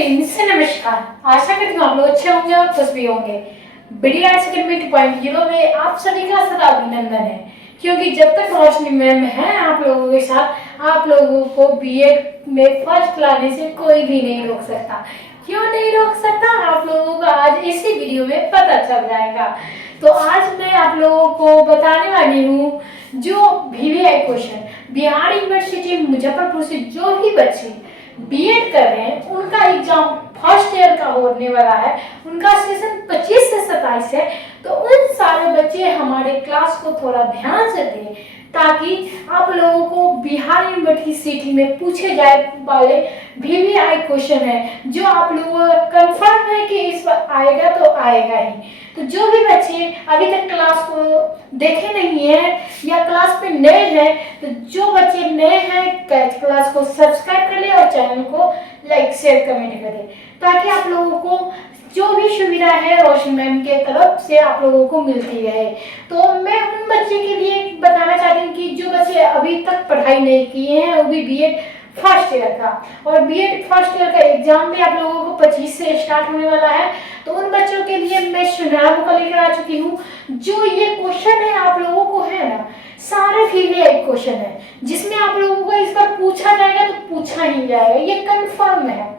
Friends नमस्कार। आशा करती हूँ आप लोग अच्छे होंगे और खुश भी होंगे। बीडी आर्ट्स अकेडमी 2.0 में आप सभी का सदा अभिनंदन है, क्योंकि जब तक रोशनी मैम है आप लोगों के साथ, आप लोगों को बीएड में फर्स्ट लाने से कोई भी नहीं रोक सकता। क्यों नहीं रोक सकता, आप लोगों को आज इसी वीडियो में पता चल जाएगा। तो आज मैं आप लोगों को बताने वाली हूँ जो VVI question Bihar university Muzaffarpur से जो भी बच्चे बीएड कर रहे हैं उनका एग्जाम फर्स्ट ईयर का होने वाला है। उनका सेशन 25 से 27 है। तो उन सारे बच्चे हमारे क्लास को थोड़ा ध्यान से दें, ताकि आप लोगों को बिहार यूनिवर्सिटी में पूछे जाए वाले वीवीआई क्वेश्चन है जो आप लोगों को कंफर्म है कि इस बार आएगा तो आएगा ही। तो जो भी बच्चे अभी तक क्लास को देखे नहीं है या क्लास पे नए हैं, तो जो बच्चे नए हैं क्लास को सब्सक्राइब कर ले और चैनल को लाइक शेयर कमेंट करें, ताकि आप लोगों को जो भी सुविधा है रोशनी मैम के तरफ से आप लोगों को मिलती रहे। तो मैं उन बच्चे के लिए बताना चाहती हूँ कि जो बच्चे अभी तक पढ़ाई नहीं किए हैं, वो भी बीएड फर्स्ट ईयर का, और बीएड फर्स्ट ईयर का एग्जाम भी आप लोगों को 25 से स्टार्ट होने वाला है। तो उन बच्चों के लिए मैं सुनहरा मौका लेकर आ चुकी हूँ। जो ये क्वेश्चन है आप लोगों को है ना, सारे वीवीआई क्वेश्चन है जिसमें आप लोगों को इस बार पूछा जाएगा तो पूछा ही जाएगा, ये कंफर्म है।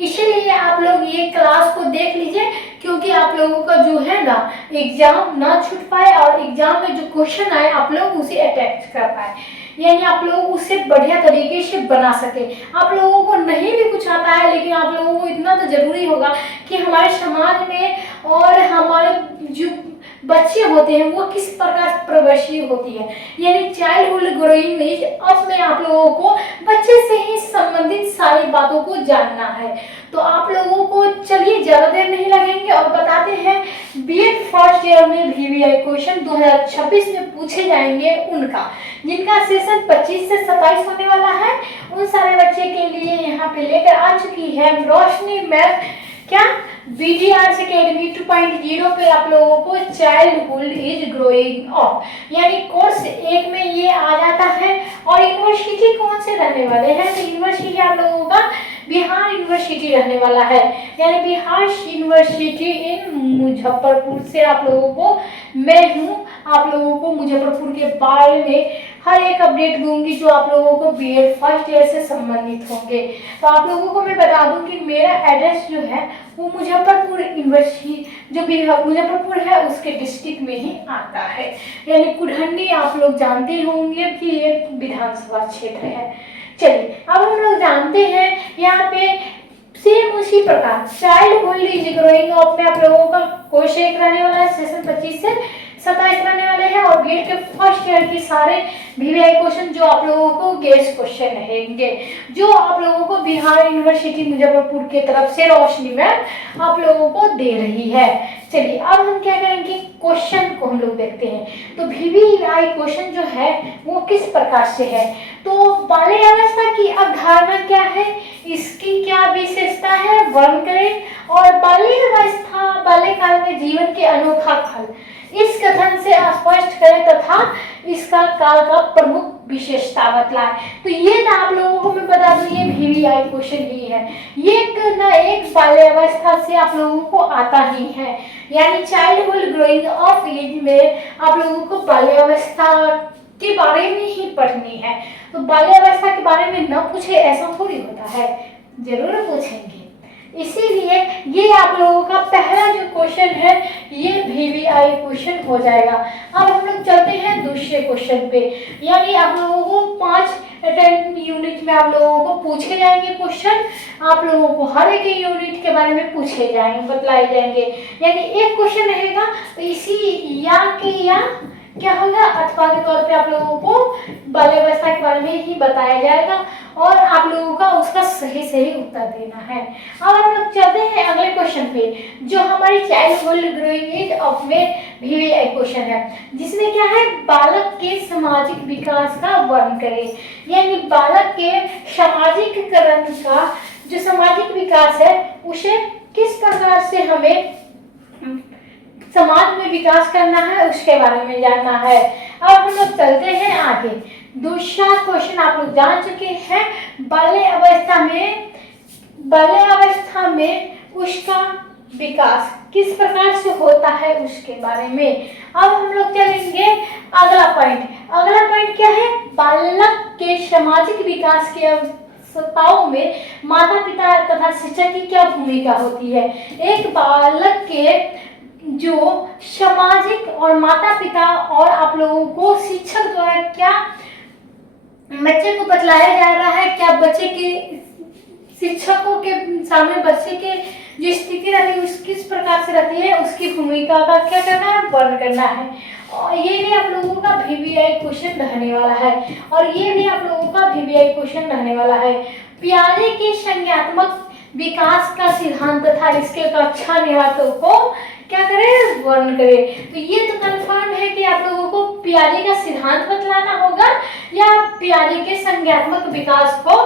इसीलिए आप लोग ये क्लास को देख लीजिए, क्योंकि आप लोगों का जो है ना एग्जाम ना छूट पाए और एग्जाम में जो क्वेश्चन आए आप लोग उसे अटैच कर पाए, यानी आप लोग उसे बढ़िया तरीके से बना सके। आप लोगों को नहीं भी कुछ आता है, लेकिन आप लोगों को इतना तो जरूरी होगा कि हमारे समाज में और हमारे जो बच्चे होते हैं वो किस प्रकार प्रवृत्ति होती है, यानी चाइल्डहुड ग्रोइंग एज। अब मैं आप लोगों को बच्चे से ही संबंधित सारी बातों को जानना है। तो आप लोगों को चलिए ज्यादा देर नहीं लगेंगे और बताते हैं बीएड फर्स्ट ईयर में वीवीआई क्वेश्चन 2026 में पूछे जाएंगे उनका, जिनका सेशन 25 से 27 होने वाला है। उन सारे बच्चे के लिए यहाँ पे लेकर आ चुकी है रोशनी मैम क्या बीडी आर्ट्स अकेडमी 2.0 पे आप लोगों को चाइल्डहुड इज ग्रोइंग अप, यानी कोर्स 1 में ये आ जाता है। और यूनिवर्सिटी कौन से रहने वाले हैं, तो यूनिवर्सिटी आप लोगों का बिहार यूनिवर्सिटी रहने वाला है, यानी बिहार यूनिवर्सिटी इन मुजफ्फरपुर से आप लोगों को मैं हूँ। आप लोगों को मुजफ्फरपुर के बारे में हर एक अपडेट दूंगी जो आप लोगों को बीएड फर्स्ट ईयर से संबंधित होंगे। तो आप लोगों को मैं बता दूं कि मेरा एड्रेस जो है वो मुजफ्फरपुर यूनिवर्सिटी जो भी मुजफ्फरपुर है उसके डिस्ट्रिक्ट में ही आता है, यानी कुढ़नी आप लोग जानते होंगे कि ये विधानसभा क्षेत्र है। चलिए अब हम लोग जानते हैं यहाँ पे सेम उसी प्रकार चाइल्डहुड इज ग्रोइंग अप में आप लोगों का क्वेश्चन एक रहने वाला है, सेशन 25 से 27 रहने वाले हैं। और बीएड के फर्स्ट ईयर की सारे वीवीआई क्वेश्चन जो आप लोगों को गेस्ट क्वेश्चन रहेंगे, जो आप लोगों को बिहार यूनिवर्सिटी मुजफ्फरपुर की तरफ से रोशनी मैम आप लोगों को दे रही है। चलिए अब हम क्या करेंगे, क्वेश्चन को हम लोग देखते हैं। तो वीवीआई क्वेश्चन जो है वो किस प्रकार से है, तो बाल्यावस्था की अवधारणा क्या है, इसकी क्या विशेषता है, वर्णन करें। और बाल्यावस्था बाल्यकाल में जीवन के अनोखा फल, इस कथन से स्पष्ट करें तथा इसका काल का प्रमुख विशेषता बतलाएं। तो ये ना आप लोगों को मैं बता दूं ये वीवीआई क्वेश्चन ही है, ये ना एक बाल्यावस्था से आप लोगों को आता ही है, यानी चाइल्डहुड ग्रोइंग अप एज में आप लोगों को बाल्यावस्था के बारे में ही पढ़नी है। तो बाल्यावस्था के बारे में न पूछे ऐसा थोड़ी होता है, जरूर पूछेंगे। इसीलिए ये आप लोगों का पहला जो क्वेश्चन है ये वीवीआई क्वेश्चन हो जाएगा। अब हम लोग चलते हैं दूसरे क्वेश्चन पे, यानी आप लोगों को 5 यूनिट में आप लोगों को पूछे जाएंगे क्वेश्चन। आप लोगों को हर एक यूनिट के बारे में पूछे जाएंगे, बतलाए जाएंगे, यानी एक क्वेश्चन रहेगा तो इसी या के या क्या होगा अथवा के तौर पे आप लोगों को बाल्यावस्था के बारे में ही बताया जाएगा और आप लोगों का उसका सही सही उत्तर देना है। अब हम लोग चलते हैं अगले क्वेश्चन पे, जो हमारी चाइल्डहुड ग्रोइंग एज अप में वीवीआई क्वेश्चन है, जिसमें क्या है बालक के सामाजिक विकास का वर्णन करें, यानी बालक के सामाजिककरण का जो सामाजिक विकास है उसे किस प्रकार से हमें समाज में विकास करना है उसके बारे में जानना है। अब हम लोग चलते हैं आगे। दूसरा क्वेश्चन आप लोग जान चुके हैं, बाल्य अवस्था में बाल्यावस्था में उसका विकास किस प्रकार से होता है उसके बारे में। अब हम लोग चलेंगे अगला पॉइंट। अगला पॉइंट क्या है? बालक के सामाजिक विकास की अवस्थाओं में माता पिता तथा शिक्षक की क्या भूमिका होती है। एक बालक के जो सामाजिक और माता पिता और आप लोगों को शिक्षक द्वारा क्या बच्चे को बतलाया जा रहा है, क्या बच्चे के शिक्षकों के सामने बच्चे के जो स्थिति रहती है उस किस प्रकार से रहती है, उसकी भूमिका का क्या करना है, वर्णन करना है। और ये भी आप लोगों का VVI क्वेश्चन रहने वाला है, और ये भी आप लोगों का VVI क्वेश्चन रहने वाला है। पियाजे के संज्ञानात्मक विकास का सिद्धांत तथा इसके कक्षा निवासों को क्या करें, वर्णन करें। तो ये तो कंफर्म है कि आप लोगों को पियाजे का सिद्धांत बतलाना होगा या पियाजे के संज्ञानात्मक विकास को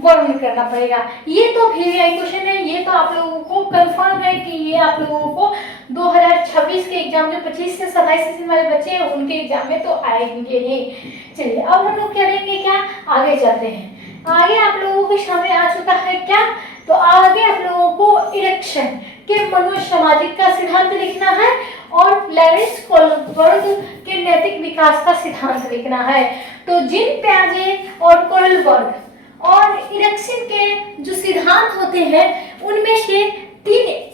वर्णन करना पड़ेगा। ये तो VVI क्वेश्चन है, ये तो आप लोगों को कंफर्म है कि ये आप लोगों को 2026 के एग्जाम में 25 से 27 सेशन वाले बच्चे हैं उनके एग्जाम में तो आएंगे ही। चलिए अब हम लोग करेंगे क्या, आगे चलते हैं। आगे आप लोगों के सामने आ चुका है क्या, तो आगे आप लोगों को इरेक्शन के मनोसामाजिक का सिद्धांत लिखना है और लैरिस कोलबर्ग के नैतिक विकास का सिद्धांत लिखना है। तो जीन पियाजे और कोलबर्ग और इरेक्शन के जो सिद्धांत होते हैं उनमें से 3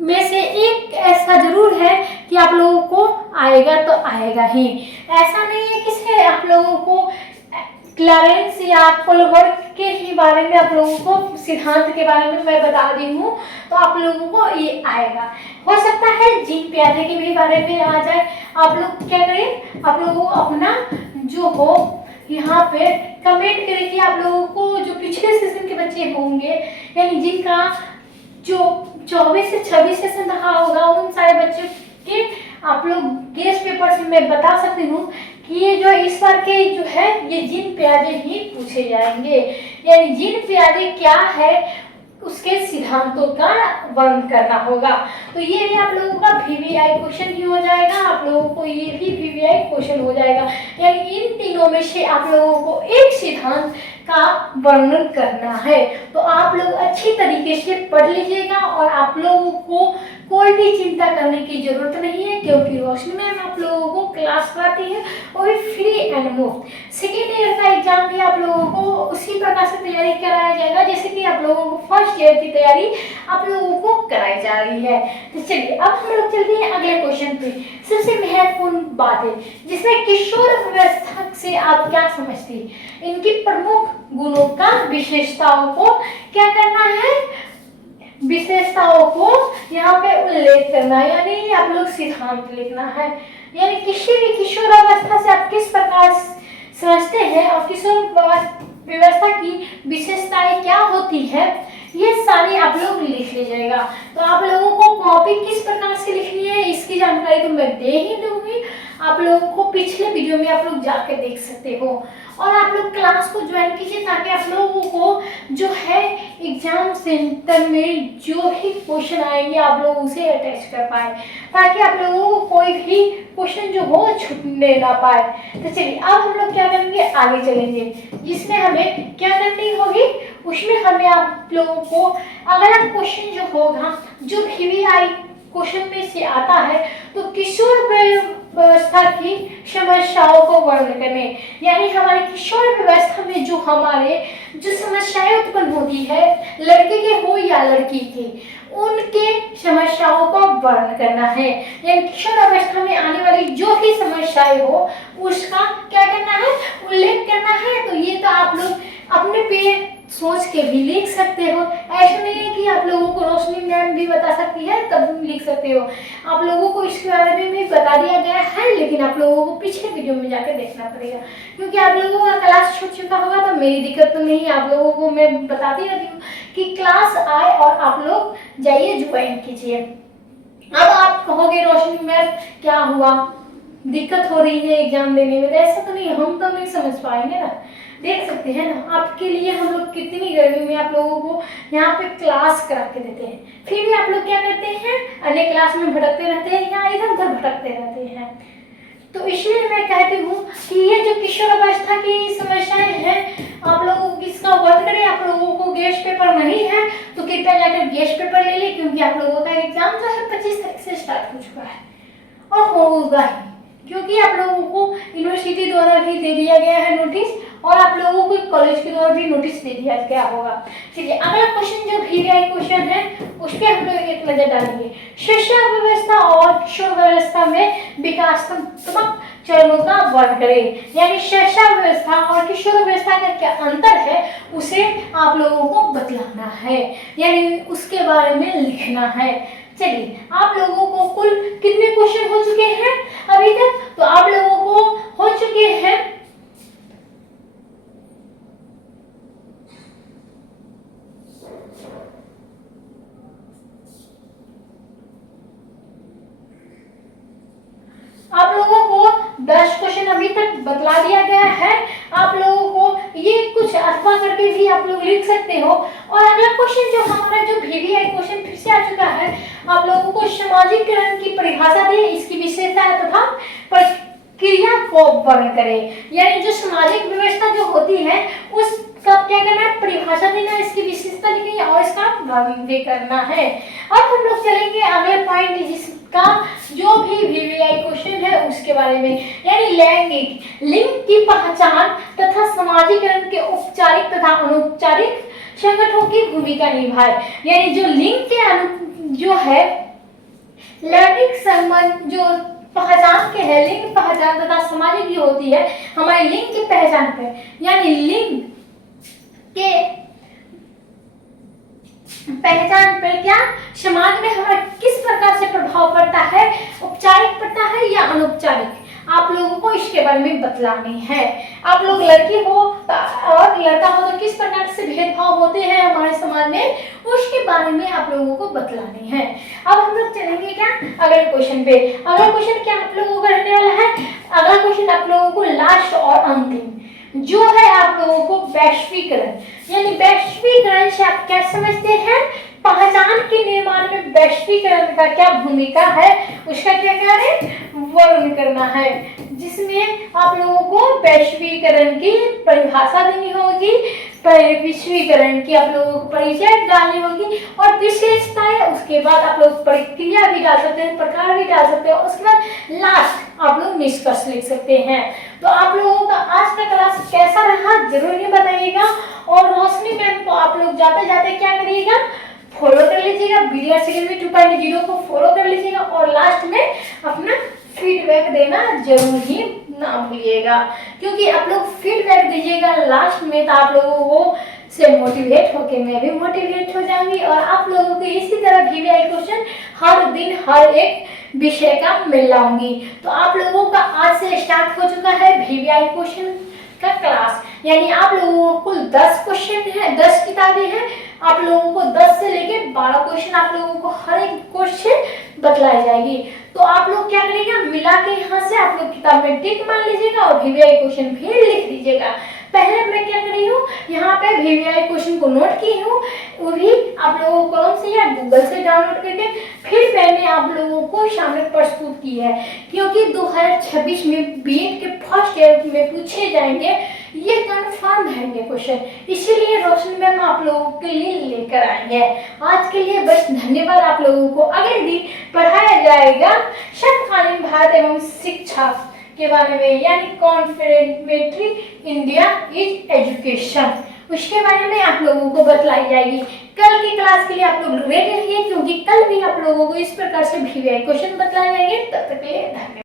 में से एक ऐसा जरूर है कि आप लोगों को आएगा तो आएगा ही। ऐसा नहीं है कि से आप लोगों को क्लैरेंस या कोलबर्ग के ही बारे में आप लोगों को सिद्धांत के बारे में मैं बता दी हूँ तो आप लोगों को ये आएगा। हो सकता है जीन पियाजे के भी बारे में आ जाए। आप लोग क्या करें, आप लोगों को अपना जो हो यहाँ पे कमेंट करें कि आप लोगों को जो पिछले सेशन के बच्चे होंगे यानी जिनका जो 24 से 26 सेशन रहा होगा उन सारे बच्चों के आप लोग गेस्ट पेपर से मैं बता सकती हूँ कि ये जो इस बार के जो है ये जीन पियाजे ही पूछे जाएंगे। यानी जीन पियाजे क्या है उसके सिद्धांतों का वर्णन करना होगा। तो ये भी आप लोगों का VVI क्वेश्चन ही हो जाएगा, आप लोगों को ये भी VVI क्वेश्चन हो जाएगा। यानी इन तीनों में से आप लोगों को एक सिद्धांत का वर्णन करना है। तो आप लोग अच्छी तरीके से पढ़ लीजिएगा और आप लोगों को कोई भी चिंता करने की जरूरत नहीं है क्योंकि रोशनी मैम आप लोगों को क्लास कराती है और फ्री एंड मुफ्त। सेकेंड ईयर का एग्जाम भी आप लोगों को उसी प्रकार से तैयारी कराया जाएगा जैसे कि आप लोगों को फर्स्ट ईयर की तैयारी आप लोगों को कराई जा रही है। तो चलिए अब हम लोग चलते हैं अगले क्वेश्चन पे। सबसे महत्वपूर्ण बात है जिसमें किशोर अवस्था से आप क्या समझती है, इनकी प्रमुख गुणों का विशेषताओं को क्या करना है, विशेषताओं को यहाँ पे उल्लेख करना है। यानी आप लोग सिद्धांत लिखना है। यानी किसी भी किशोर अवस्था से आप किस प्रकार समझते हैं और किशोर व्यवस्था की विशेषताएं क्या होती है ये सारी आप लोग लिख लीजिएगा। तो आप लोगों को कॉपी किस प्रकार से लिखनी है इसकी जानकारी तो मैं दे ही दूंगी, आप लोगों को पिछले वीडियो में आप लोग जाके देख सकते हो। और आप लोग क्लास को ज्वाइन कीजिए ताकि आप लोगों को जो है एग्जाम सेंटर में जो भी क्वेश्चन आएंगे आप लोग उसे अटैच कर पाए ताकि आप लोगों को कोई भी क्वेश्चन जो हो छूटने ना पाए। तो चलिए अब हम लोग क्या करेंगे, आगे चलेंगे जिसमें हमें क्या करनी होगी, उसमें हमें आप लोगों को अगला क्वेश्चन जो होगा जो VVI क्वेश्चन में से आता है तो किशोर व्यवस्था की समस्याओं को वर्णन करने। यानी हमारे किशोर व्यवस्था में जो हमारे जो समस्याएं उत्पन्न होती है लड़के के हो या लड़की के उनके समस्याओं को वर्णन करना है। यानी किशोर अवस्था में आने वाली जो भी समस्याएं हो उसका क्या करना है, उल्लेख करना है। तो ये तो आप लोग अपने पे सोच के भी लिख सकते हो, ऐसा नहीं है कि आप लोगों को रोशनी मैम भी बता सकती है तब लिख सकते हो। आप लोगों को इसके बारे में भी बता दिया गया है लेकिन आप लोगों को पिछले वीडियो में जाकर देखना पड़ेगा क्योंकि आप लोगों का क्लास छूट चुका होगा तो मेरी दिक्कत तो नहीं, आप लोगों को मैं बताती रहती हूँ कि क्लास आए और आप लोग जाइए ज्वाइन कीजिए। अब आप कहोगे रोशनी मैम क्या हुआ, दिक्कत हो रही है एग्जाम देने में, तो ऐसा तो नहीं, हम तो नहीं समझ पाएंगे ना, देख सकते हैं ना आपके लिए हम लोग कितनी गर्मी में आप लोगों को यहाँ पे क्लास करा के देते हैं फिर भी आप लोग क्या करते हैं अन्य क्लास में भटकते रहते हैं या इधर उधर भटकते रहते हैं। तो इसलिए मैं कहती हूँ कि ये जो किशोर अवस्था की समस्याएं हैं आप लोगों को इसका वर्क करें, आप लोगों को गेस्ट पेपर नहीं है तो कृपया जाकर गेस्ट पेपर ले लें, क्योंकि आप लोगों का एग्जाम जो है 25 तारीख से स्टार्ट हो चुका है और होगा ही, क्योंकि आप लोगों को यूनिवर्सिटी द्वारा भी दे दिया गया है नोटिस और आप लोगों को कॉलेज के द्वारा भी नोटिस दे दिया गया होगा। चलिए अगला क्वेश्चन जो VVI क्वेश्चन है उस पर हम लोग एक नजर डालेंगे। शिक्षा व्यवस्था और किशोर व्यवस्था में विकासात्मक चरणों का वर्णन करें। यानी शिक्षा व्यवस्था और किशोर व्यवस्था का क्या अंतर है उसे आप लोगों को बतलाना है, यानी उसके बारे में लिखना है। चलिए आप लोगों को कुल कितने क्वेश्चन हो चुके हैं अभी तक? तो आप लोगों को हो चुके हैं 10 क्वेश्चन अभी तक बतला दिया गया है। आप लोगों को ये कुछ अथवा करके भी आप लोग लिख सकते हो। और अगला क्वेश्चन जो हमारा जो VVI क्वेश्चन फिर से आ चुका है, आप लोगों को सामाजिकरण की परिभाषा दी, इसकी विशेषता तथा प्रक्रिया को वर्णन करें। यानी जो सामाजिक व्यवस्था जो होती है उसका क्या करना है, परिभाषा देना, इसकी विशेषता लिखनी है और इसका वर्णन भी करना है। अब हम लोग चलेंगे अगले पॉइंट जिसका जो भी VVI क्वेश्चन है उसके बारे में, यानी लैंगिक लिंग की पहचान तथा समाजीकरण के औपचारिक तथा अनौपचारिक संगठनों की भूमिका निभाए। यानी जो लिंग के जो है लैंगिक संबंध जो पहचान के है, लिंग पहचान तथा सामाजिक जो होती है हमारे लिंग की पहचान पे, यानी लिंग के पहचान पर क्या समाज में हमारा किस प्रकार से प्रभाव पड़ता है, औपचारिक पड़ता है या अनौपचारिक, आप लोगों को इसके बारे में बतलानी है। आप लोग लड़की हो और लड़का हो तो किस प्रकार से भेदभाव होते हैं हमारे समाज में, उसके बारे में आप लोगों को बतलानी है। अब हम लोग चलेंगे क्या अगले क्वेश्चन पे। अगला क्वेश्चन क्या आप लोगों का रहने वाला है, अगला क्वेश्चन आप लोगों को लास्ट और अंतिम जो है आप लोगों को वैश्वीकरण, यानी वैश्वीकरण से आप क्या समझते हैं, पहचान के निर्माण में वैश्वीकरण का क्या भूमिका है उसका क्या करें वर्णन करना है, जिसमें आप लोगों को वैश्वीकरण की परिभाषा देनी होगी, वैश्वीकरण की आप लोगों को परिचय डालनी होगी और विशेषताएं, उसके बाद आप लोग प्रक्रिया भी डाल सकते हैं, प्रकार भी डाल सकते हैं, उसके बाद लास्ट आप लोग निष्कर्ष लिख सकते हैं। तो आप लोगों का आज का क्लास कैसा रहा जरूर ये बताइएगा और रोशनी मैम को आप लोग जाते जाते क्या करिएगा, फॉलो कर लीजिएगा, BDRC Academy 2.0 को फॉलो कर लीजिएगा और लास्ट में अपना फीडबैक देना जरूर ही ना भूलिएगा, क्योंकि आप लोग फीडबैक दीजिएगा लास्ट में तो आप लोगों को से मोटिवेट होके मैं भी मोटिवेट हो जाऊंगी और आप लोगों को इसी तरह VVI क्वेश्चन हर दिन हर एक विषय का मिल लाऊंगी। तो आप लोगों का आज से स्टार्ट हो चुका है VVI क्वेश्चन का क्लास, यानी आप लोगों को कुल 10 क्वेश्चन है, 10 किताबें हैं, आप लोगों को 10 से लेके 12 क्वेश्चन आप लोगों को हर एक क्वेश्चन बतलाई जाएगी। तो आप लोग क्या करिएगा, मिला के यहाँ से आप लोग किताब में टिक मार लीजिएगा और VVI क्वेश्चन भी लिख दीजिएगा। पहले मैं क्या कर रही हूँ, यहाँ पे VVI क्वेश्चन को नोट की हूँ, वो भी आप लोगों को क्रोम से या गूगल से डाउनलोड करके फिर मैंने आप लोगों को सामने प्रस्तुत की है, क्योंकि 2026 में BEd के फर्स्ट ईयर में पूछे जाएंगे, ये कंफर्म है ये क्वेश्चन, इसीलिए रोशनी मैम आप लोगों के लिए लेकर आई है। आज के लिए बस धन्यवाद। आप लोगों को अगले दिन पढ़ाया जाएगा समकालीन भारत एवं शिक्षा के बारे में, यानी कॉन्फ्रेंटरी इंडिया इज एजुकेशन, उसके बारे में आप लोगों को बतलाई जाएगी। कल की क्लास के लिए आप लोग रेडी रहिए, क्योंकि कल भी आप लोगों को इस प्रकार से VVI क्वेश्चन बतलाए जाएंगे। तब तक के लिए धन्यवाद।